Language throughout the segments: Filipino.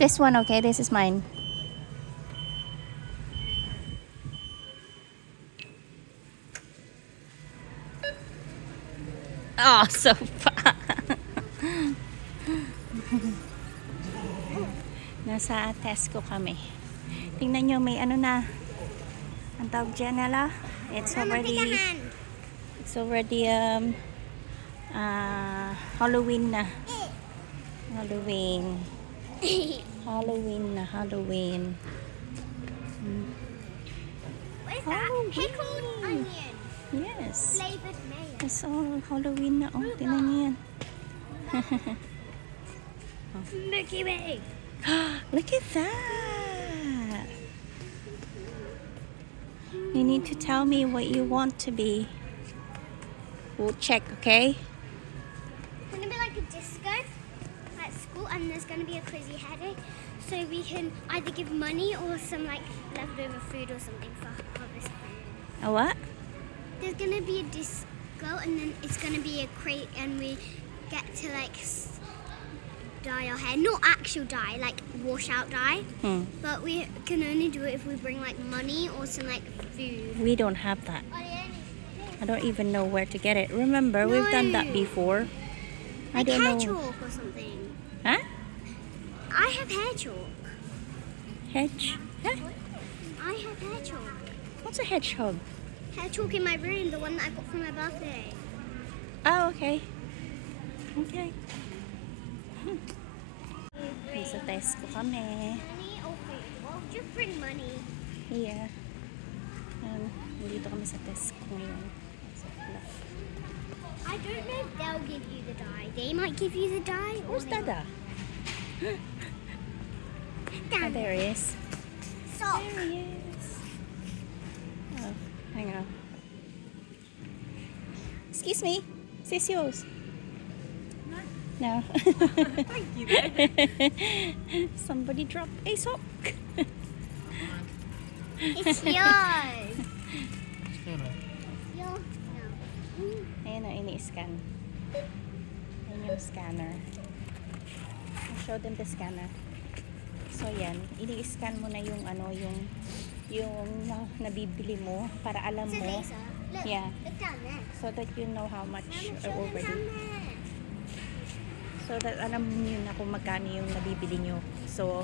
This one, okay, this is mine. Oh, so fun. Nasa Tesco kami. Tingnan nyo, may ano na. Ang tawag dyan, Ella? It's already Halloween na. Halloween. Halloween na, Halloween. What is that? Pickled onion. Yes. Flavored mayo. It's all Halloween na. Oh, tingnan nyo yan. Mickey Mouse. Look at that. You need to tell me what you want to be. We'll check, okay? It's gonna be like a disco at school, and there's gonna be a crazy headache, so we can either give money or some like leftover food or something for this food. A what? There's gonna be a disco, and then it's gonna be a crate, and we get to like dye our hair. Not actual dye, like wash out dye. But we can only do it if we bring like money or some like food. We don't have that. I don't even know where to get it. Remember, we've done that No. before. I Like don't hair know. chalk or something. Huh? I have hair chalk. Hedge? Huh? I have hair chalk. What's a hedgehog? Hair chalk in my room, the one that I got for my birthday. Oh, okay. Okay. Sa Tesco kami. Money or food? Well, just bring money. Here. Nandito kami sa Tesco ngayon. I don't know if they'll give you the dye. They might give you the dye. Where's they Dada? Down Oh, there he is. Sock. There he is. Oh, hang on. Excuse me. Is this yours? No. Thank you. Somebody dropped a sock. It's yours. Yours. No. Ayan o, ini-scan. Ayan yung scanner. I'll show them the scanner. So yan, ini-scan mo na yung ano, yung nabibili mo para alam It's a mo. laser. Look. Yeah. Look down there. So that you know how much Mama, show them already. down there. So that alam niyo na kung magkano yung nabibili nyo. So,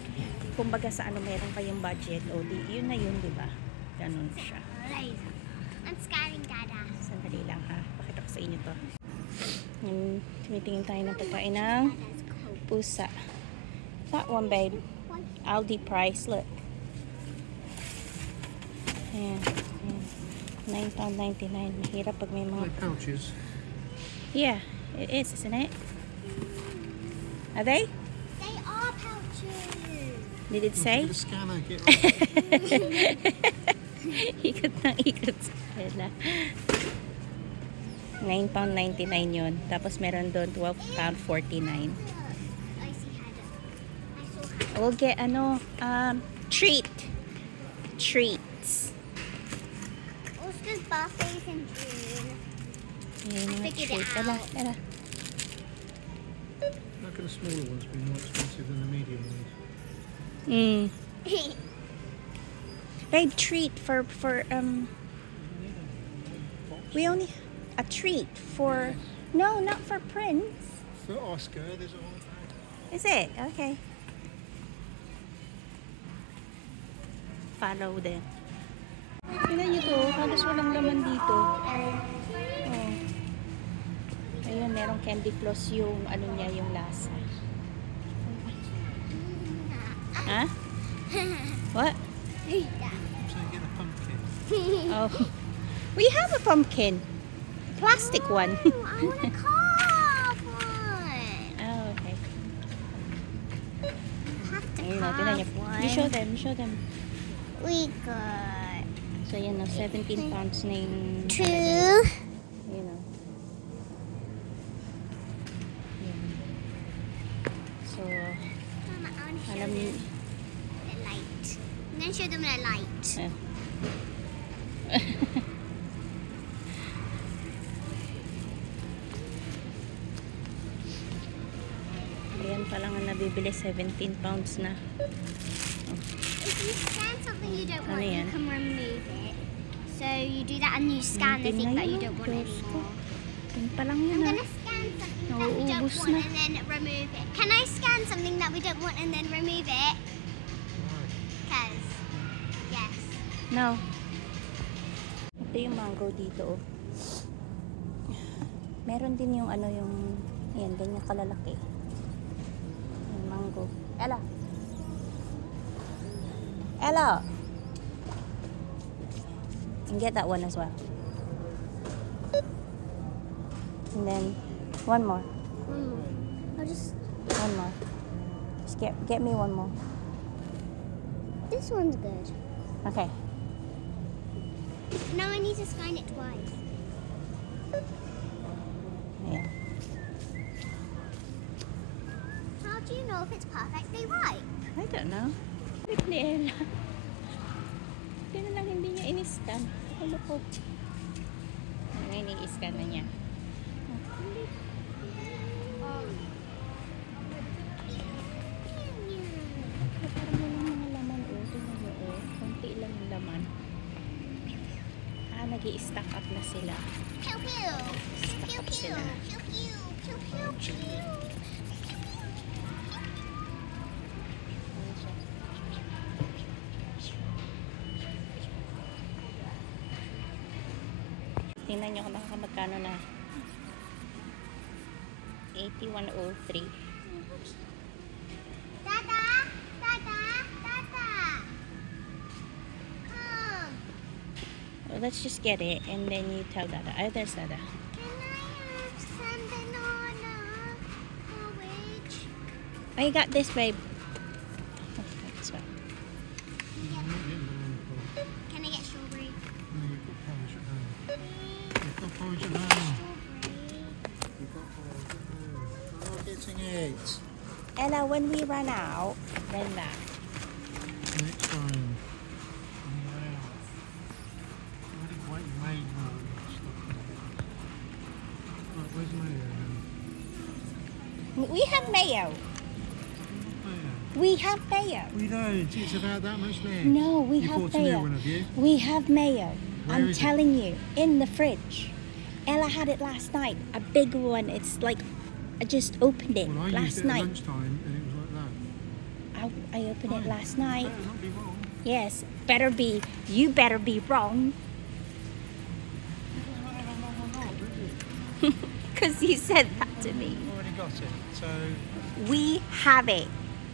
kumbaga sa ano meron kayong budget, o di, yun na yun, di ba? Ganun siya. Laser. I'm scanning Dada. Sandali lang ha. Pakita ko sa inyo to. Yung tumitingin tayo ng pagkain ng Dada's cold. pusa. That one, babe. Aldi price, look. Ayan. Ayan. £9.99. Mahirap pag may mga... Like pouches. Yeah, it is, isn't it? Are they? They are pouches. Did it say? Get a scanner. Get right. Ikot ng ikot sa kanila. £9.99 yun. Tapos meron doon £12.49. I see Hada. I saw Hada. We'll get treat. Treats. Oscar's birthday is in June. Ayan, mga figured it treat. Ela, out. ela. How can the smaller ones be more expensive than the medium ones? Babe, treat for we only a treat for no, not for Prince. For Oscar, there's a whole pack. Is it? Okay. Follow din. Tingnan nyo to, halos walang laman dito. Oh. Ayun, merong candy floss yung ano niya, yung lasa. Ha? What? I'm saying get a pumpkin. Oh. We have a pumpkin. Plastic one. I want a carve one. Oh, okay. Have to Ayun, tingnan nyo. carve one. You show them, you show them. We got So, yan na, 17 pounds na yung... two. You know. Yan. So, Mama, I want to show alam niyo... them the light. I'm going to show them the light. Ayan pa lang ang nabibili, 17 pounds na. If you scan something you don't Ano want, you yan? can remove it. So you do that and you scan the thing that you don't want Diyos ko. anymore. Yun pa lang I'm yun, gonna scan something that we don't Nauubos want na. and then remove it. Can I scan something that we don't want and then remove it? Right. Cause yes. No. Ito yung mango dito, oh. Meron din yung ano yung, yan, ganyan kalalaki. Yung mango. Ella! Ella! And get that one as well. And then, one more. I'll just. One more. Just get me one more. This one's good. Okay. Now I need to scan it twice. Ayan. How do you know if it's perfectly right? I don't know. Wait ni Ella. Hindi na lang hindi niya in-scan. Ano po? Ngayon i-scan na niya. Parang walang mga laman, oh. Tingnan niyo, oh. Konti lang yung laman. Nag-i-stack up na sila. Pew pew. Stack Pew up pew. sila. Pew pew. Pew pew. Pew. Tingnan niyo kung magkano na. 8103. Dada, Dada, Dada. Come. Well, let's just get it and then you tell Dada. Oh, there's Dada. Can I have some banana porridge? Oh, you got this, babe. Oh, this one. Can I get strawberry? No, you've got porridge at home. You've got porridge at home. You've got porridge at home. I'm not getting it. Ella, when we run out, then that. Next time. Wow. Already quite made now. Right, where's Mayo then? We have mayo. Mayo. We have mayo. We don't. It's about that much left. No, we You have bought a new mayo. one, have you? We have mayo. Where I'm is it? telling you, in the fridge. Ella had it last night. A big one. It's like I just opened it Well, I last used it at night. lunchtime and it was like that. I opened it Fine. last night. Better not be wrong. Yes, better be. You better be wrong. Because you said that to me. I've already got it. So, We have it.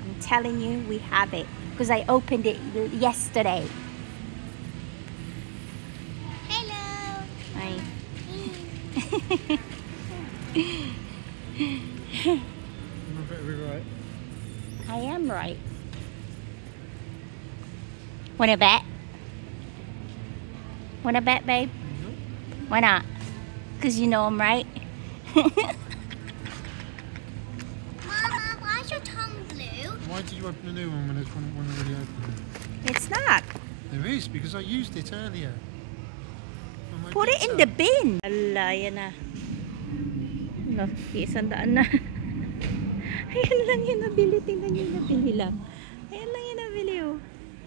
I'm telling you, we have it. Because I opened it yesterday. Hello. I, I better be right. I am right. Wanna bet? Wanna bet, babe? Nope. Why not? Because you know I'm right. Mama, why's your tongue blue? Why did you open a new one when there's one already open? It's not. There is, because I used it earlier. On my Put it in pizza. the bin. Ala, yan na. No, 100 na. Ayan lang yung nabili. Tingnan yung nabili lang. Ayan lang yung nabili, oh.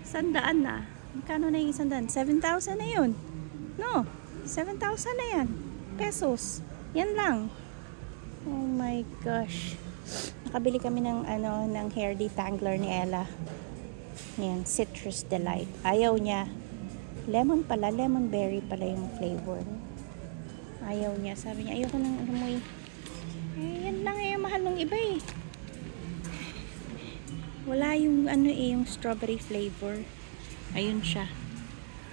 100 na. Magkano na yung 100? 7,000 na yun. No, 7,000 na yan. Pesos. Yan lang. Oh my gosh. Nakabili kami ng ng hair detangler ni Ella. Yan, Citrus Delight. Ayaw niya. Lemon pala, lemon berry pala yung flavor. Ayaw niya. Sabi niya, ayoko nang amoy. Eh, yan lang eh, mahal ng iba eh. Wala yung yung strawberry flavor. Ayun siya.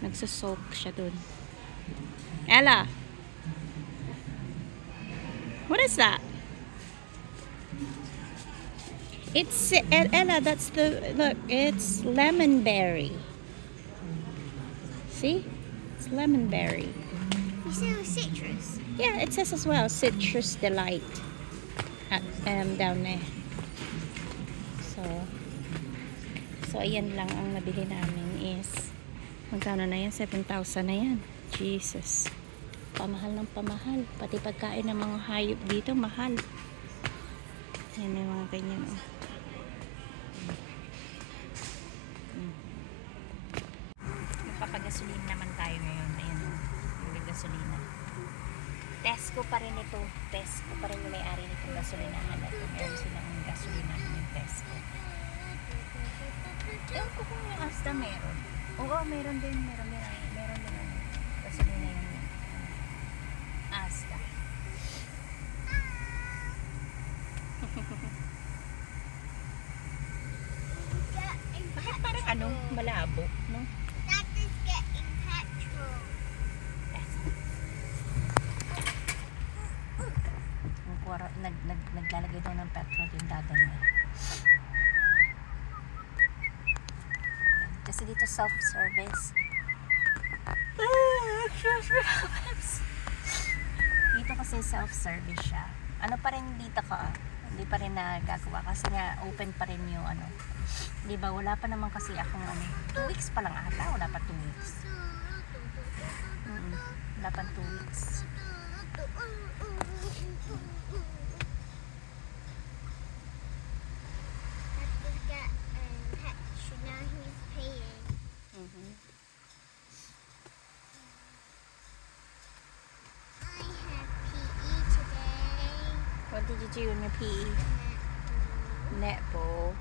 Nagsasoak siya dun. Ella! What is that? It's Ella, that's look, it's lemon berry. See? It's lemon berry. You said it was citrus. Yeah, it says as well, Citrus Delight. Down there. So ayan lang ang nabili namin is magkano na yan? 7,000 na yan. Jesus. Pamahal ng pamahal. Pati pagkain ng mga hayop dito, mahal. Yan, may mga ganyan. Oh. Magpapagasolina naman tayo ngayon. Ayan, yung gasolina. Tesco pa rin ito. Tesco pa rin yung may-ari nitong gasolinahan na ito. Meron silang gasolina yung Tesco. Ewan ko kung yung Asda meron. Oo, meron din. Meron din ano, gasolina yung Asda. Bakit parang ano, malabo, no? That is getting petrol. Naglalagay daw ng petrol yung dada niya. Kasi dito self-service. Dito kasi self-service siya. Ano pa rin dito ka? Hindi pa rin nagagawa kasi nga open pa rin yung ano. Di ba? Wala pa naman kasi akong ano. 2 weeks pa lang ata. Wala pa 2 weeks. Wala pa 2 weeks. What did you do in your PE? Netball.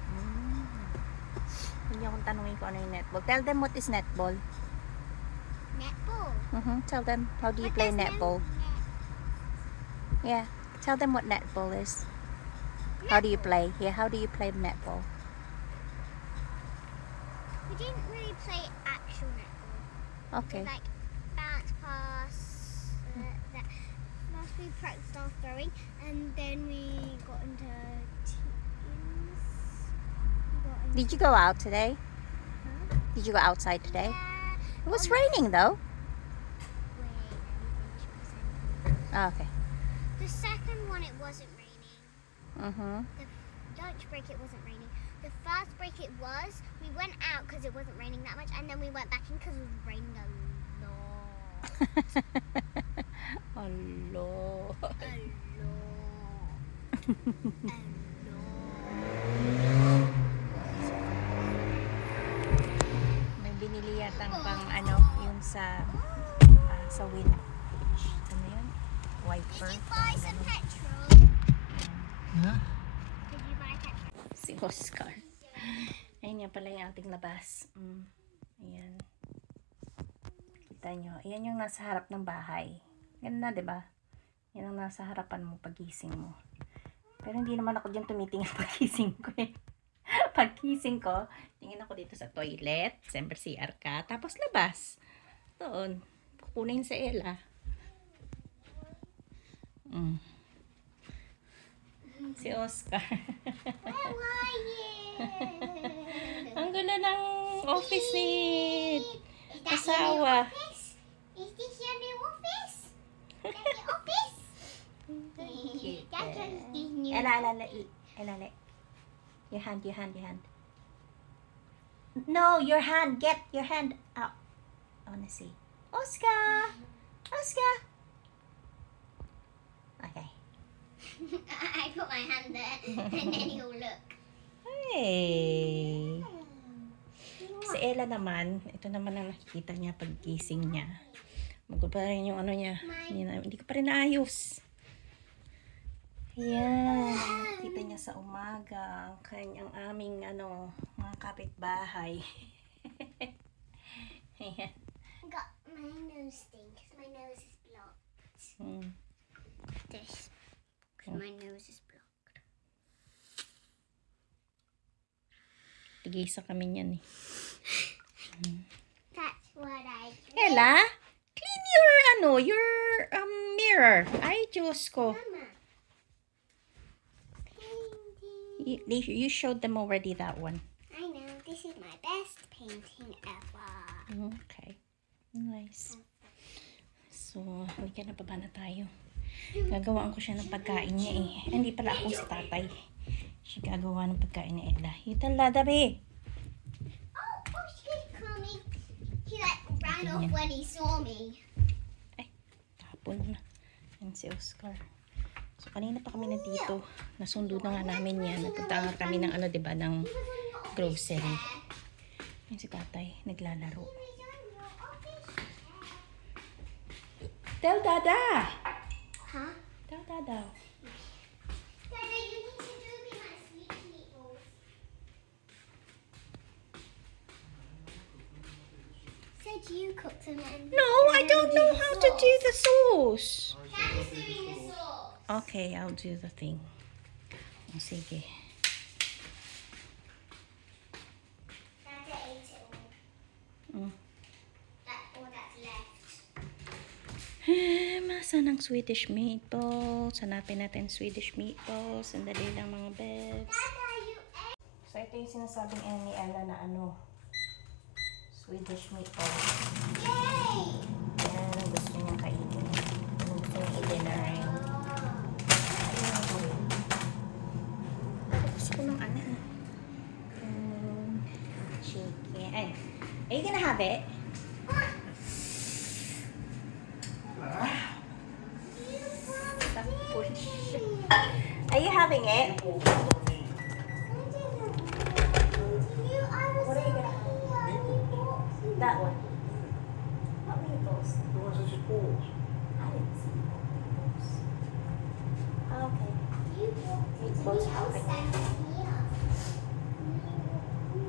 Hindi akong tanungin ko ano yung netball. Tell them what is netball. Netball. Tell them how do you play netball. Yeah. Tell them what netball is. How do you play? Yeah, how do you play netball? We didn't really play actual netball. Okay. Like bounce pass. That. Last we practiced our throwing, and then we got into teams. Did you go out today? Huh? Did you go outside today? Yeah. It was raining though. Wait, let me finish my sentence. Oh, okay. The second one, it wasn't raining. The lunch break, it wasn't raining. The first break, it was. We went out because it wasn't raining that much, and then we went back in because it was raining a lot. Hello. A lot. May binili yatang pang ano, yung sa wind. Ano yun? Wiper. Did you buy some petrol? Yeah. Did you buy petrol? Si Oscar. Ayun yan pala yung ating labas. Ayan. Kita nyo. Ayan yung nasa harap ng bahay. Ganda, diba? Yan ang nasa harapan mo pagising mo. Pero hindi naman ako dyan tumitingin pagising ko eh. Pagising ko, tingin ako dito sa toilet. Siyempre CR ka. Tapos labas. Doon. Kukunin sa Ella. Si Oscar. Where were you? Ang ganda ng office ni Is that your new asawa. office? Is this your new office? Is that your office? That one's the new. Ella. Your hand. No, your hand. Get your hand out. I wanna see. Oscar. Okay. I put my hand there, and then he'll look. Hey. Si Ella naman, ito naman ang nakikita niya paggising niya. Magod pa rin yung ano niya. Hindi ko pa rin naayos. Ayan. Nakikita niya sa umaga ang aming mga kapitbahay. Ayan. Got my nose thing because my nose is blocked. This, because my nose is blocked. Tigisa kami niyan eh. That's what I do. Ella, clean your mirror. Ay, Diyos ko. Mama. Painting. You showed them already that one. I know, this is my best painting ever. Okay. Nice. So, halika na baba na tayo. Gagawaan ko siya ng pagkain niya eh. Hindi pala ako si tatay. Siya gagawa ng pagkain ni Ella. Yutala, dabi. Oh, she's coming. He ran off when he saw me. Tapon na. Yan si Oscar. So, kanina pa kami nandito. Nasundo na nga namin yan. Nagpunta nga kami ng ano, diba, ng grocery. Yan si tatay, naglalaro. Tell Dada! Huh? Tell Dada. Dada, you need to do me my sweet meatballs. Said you cook them and No, I don't know how to do the sauce. Daddy's doing the sauce. Okay, I'll do the thing. O, sige. Dada ate it all. Mm. All that's left. Masan ang Swedish meatballs? Hanapin natin Swedish meatballs. Sandali lang mga bebs. Dada, you ate. So, ito yung sinasabing ni Ella na ano, Swedish meatballs. Yay! Yan ang gusto niyang kainin. Ang gusto niyang i-dinnerin. Ayun ang gawin. Gusto ko ng ano. Chicken. Ay, are you gonna have it? Are you having it? What are you gonna have? That one. What meatballs? The ones that just balls. I didn't see meatballs. Oh, okay. Meatballs happening.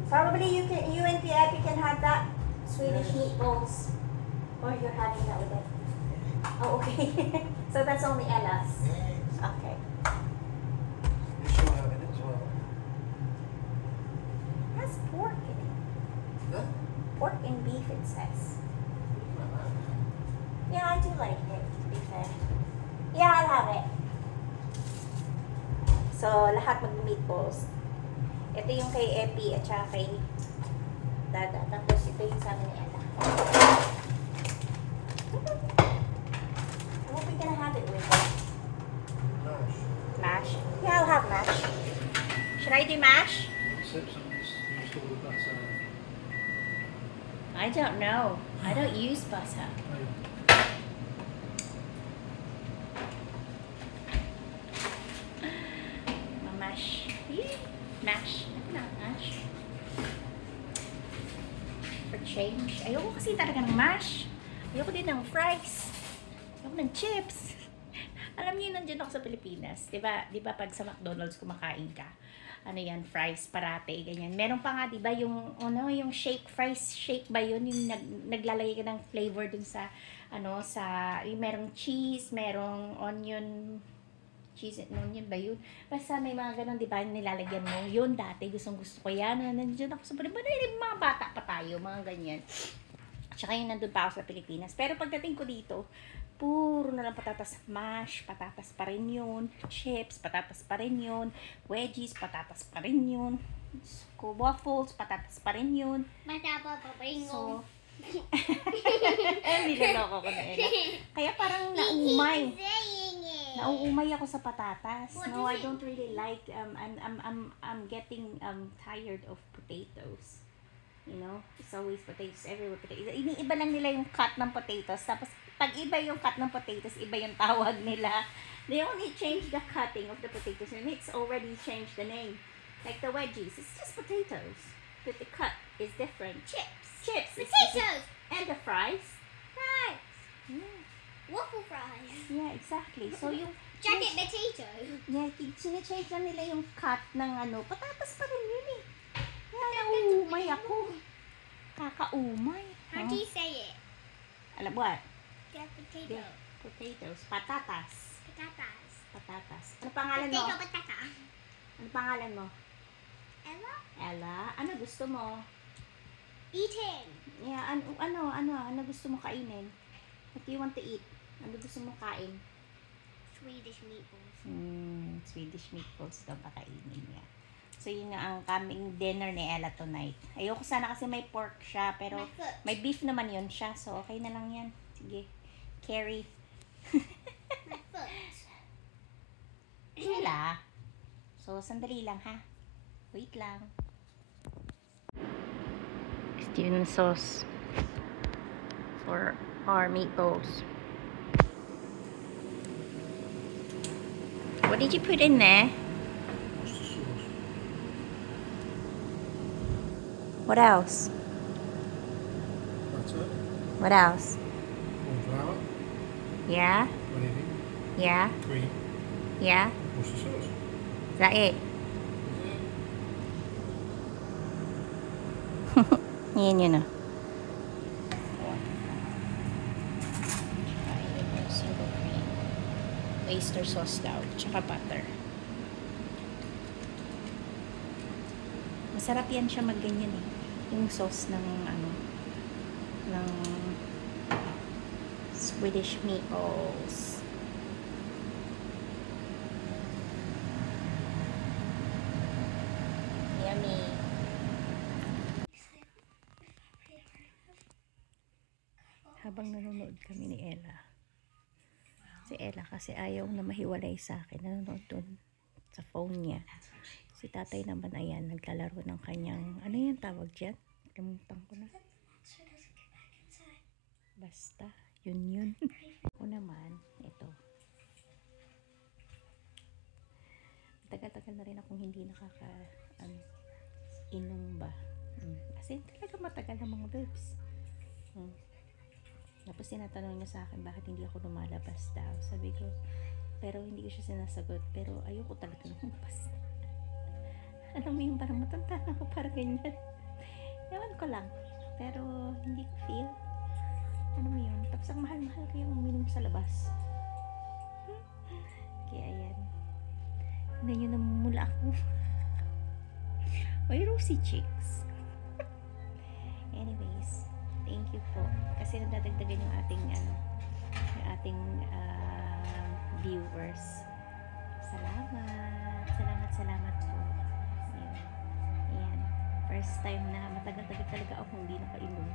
Probably you and the Abby can have that Swedish meatballs. Or you're having that with it. Oh, okay. So that's only Ella's. Okay. You should have it as well. Has pork in it. Huh? Pork and beef, it says. Yeah, I do like it, to be fair. Yeah, I'll have it. So, lahat mag-meatballs. Ito yung kay Epi at saka kay Dada. Tapos ito yung sa amin ni Ella. What are we gonna have it with? Mash. Mash? Yeah, I'll have mash. Should I do mash? Except some used all the butter. I don't know. I don't use butter. Mash. Mash. Not mash. For change. Ayoko kasi talaga ng mash. Ayoko din ng fries. Ayoko ng chips. Alam niyo, nandiyan ako sa Pilipinas. Diba pag sa McDonald's kumakain ka, ano yan, fries, parate, ganyan. Meron pa nga, diba, yung shake fries, shake ba yun? Yung naglalagay ka ng flavor dun sa, yung merong cheese, merong onion, cheese and onion ba yun? Basta may mga ganun, diba, nilalagyan mo. Yun dati, gusto ko yan. Nandiyan ako sa Pilipinas, mga bata pa tayo, mga ganyan. Tsaka yun, nandun pa ako sa Pilipinas. Pero pagdating ko dito, puro na lang patatas, mash, patatas pa rin yun, chips, patatas pa rin yun, wedgies, patatas pa rin yun, waffles, patatas pa rin yun. So, niloloko ko na Ella. Kaya parang naumay. Nauumay ako sa patatas. No, I don't really like, I'm getting tired of potatoes. You know, it's always potatoes, everywhere potatoes. Iniiba lang nila yung cut ng potatoes. Tapos, pag iba yung cut ng potatoes, iba yung tawag nila. They only change the cutting of the potatoes and it's already changed the name. Like the wedgies, it's just potatoes. But the cut is different. Chips. Potatoes. And the fries. Fries. Yeah, Waffle fries. yeah, exactly. So, yung Jacket potato. yeah, sinechange lang nila yung cut ng patatas pa rin yun eh. Kaya nauumay ako. Kakaumay. How do you say it? Alam what? Yeah, potato. Yeah. Potatoes. Patatas. Patatas. Patatas. Ano pangalan mo? Potato patata. Ano pangalan mo? Ella? Ella? Ano gusto mo? Eating. Yeah, ano gusto mo kainin? What do you want to eat? Ano gusto mo kain? Swedish meatballs. Swedish meatballs daw pakainin niya. So, yun nga ang coming dinner ni Ella tonight. Ayoko sana kasi may pork siya, pero My foot. may beef naman yun siya. So, okay na lang yan. Sige. Carry. My foot. Ella. So, sandali lang ha. Wait lang. Steven sauce for our meatballs. What did you put in there? Oyster sauce. What else? Butter. What else? Corn flour. Yeah? Gravy. Yeah? Cream. Yeah? Oyster sauce. Is that it? Yan yun ah. Single cream. Oyster sauce daw. Tsaka butter. Masarap yan siya magganyan eh. Yung sauce ng ano, ng Swedish meatballs. Yummy. Habang nanonood kami ni Ella. Si Ella kasi ayaw na mahiwalay sa akin. Nanonood dun sa phone niya. Si tatay naman ayan, naglalaro ng kanyang, ano yung tawag dyan? Kalimutan ko na. Basta, yun. Ako naman, ito. Tagal-tagal na rin akong hindi inom ba. Kasi talaga matagal na mga babes. Tapos tinatanong niya sa akin bakit hindi ako lumalabas daw. Sabi ko, pero hindi ko siya sinasagot. Pero ayoko talaga lumabas. Alam mo yung parang matanda na ako, parang ganyan. Ewan ko lang. Pero hindi ko feel. Ano mo yun? Tapos ang mahal-mahal kayong uminom sa labas. Kaya ayan. Hindi nyo namumula ako. May rosy cheeks. Anyways, thank you po. Kasi nadadagdagan yung ating viewers. Salamat po. Ayan. First time na matagal-tagal talaga ako hindi nakainom.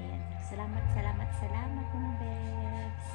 Ayan. Salamat mga bebs.